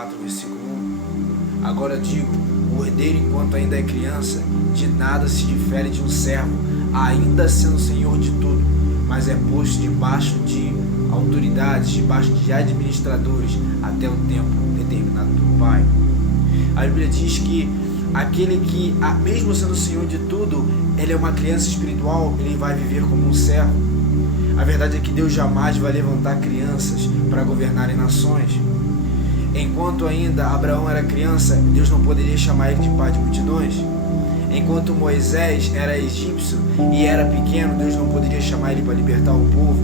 4, versículo 1. Agora digo, o herdeiro, enquanto ainda é criança, de nada se difere de um servo, ainda sendo senhor de tudo, mas é posto debaixo de autoridades, debaixo de administradores, até o tempo determinado do Pai. A Bíblia diz que aquele que, mesmo sendo senhor de tudo, ele é uma criança espiritual, ele vai viver como um servo. A verdade é que Deus jamais vai levantar crianças para governarem nações. Enquanto ainda Abraão era criança, Deus não poderia chamar ele de pai de multidões. Enquanto Moisés era egípcio e era pequeno, Deus não poderia chamar ele para libertar o povo.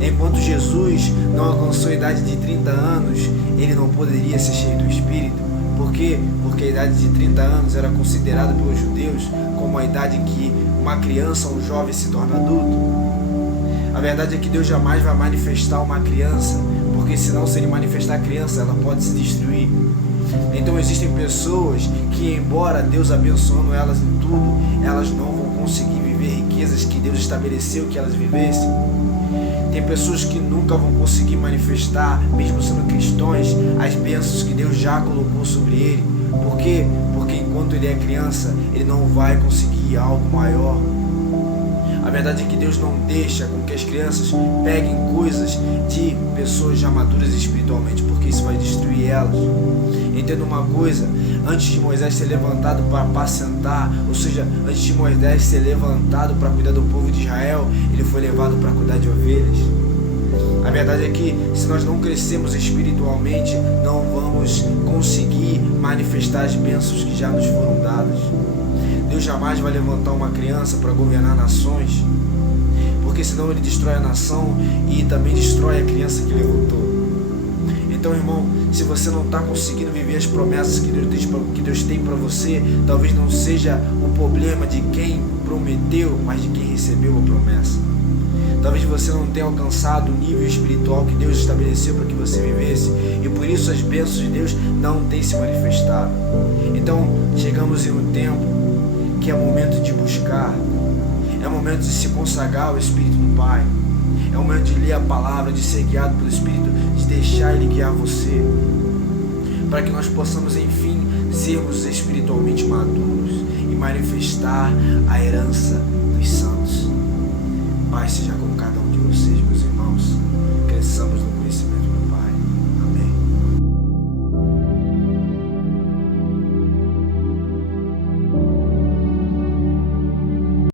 Enquanto Jesus não alcançou a idade de 30 anos, ele não poderia ser cheio do Espírito. Por quê? Porque a idade de 30 anos era considerada pelos judeus como a idade em que uma criança ou um jovem se torna adulto. A verdade é que Deus jamais vai manifestar uma criança, porque senão, se ele manifestar a criança, ela pode se destruir. Então existem pessoas que, embora Deus abençoando elas em tudo, elas não vão conseguir viver riquezas que Deus estabeleceu que elas vivessem. Tem pessoas que nunca vão conseguir manifestar, mesmo sendo cristãos, as bênçãos que Deus já colocou sobre ele. Por quê? Porque enquanto ele é criança, ele não vai conseguir algo maior. A verdade é que Deus não deixa com que as crianças peguem coisas de pessoas já maduras espiritualmente, porque isso vai destruir elas. Entenda uma coisa, antes de Moisés ser levantado para apacentar, ou seja, antes de Moisés ser levantado para cuidar do povo de Israel, ele foi levado para cuidar de ovelhas. A verdade é que se nós não crescemos espiritualmente, não vamos conseguir manifestar as bênçãos que já nos foram dadas. Deus jamais vai levantar uma criança para governar nações, porque senão ele destrói a nação e também destrói a criança que levantou. Então, irmão, se você não está conseguindo viver as promessas que Deus tem para você, talvez não seja o problema de quem prometeu, mas de quem recebeu a promessa. Talvez você não tenha alcançado o nível espiritual que Deus estabeleceu para que você vivesse, e por isso as bênçãos de Deus não têm se manifestado. Então, chegamos em um tempo que é momento de buscar, é momento de se consagrar ao Espírito do Pai, é momento de ler a palavra, de ser guiado pelo Espírito, de deixar Ele guiar você, para que nós possamos, enfim, sermos espiritualmente maduros e manifestar a herança dos santos. Pai, seja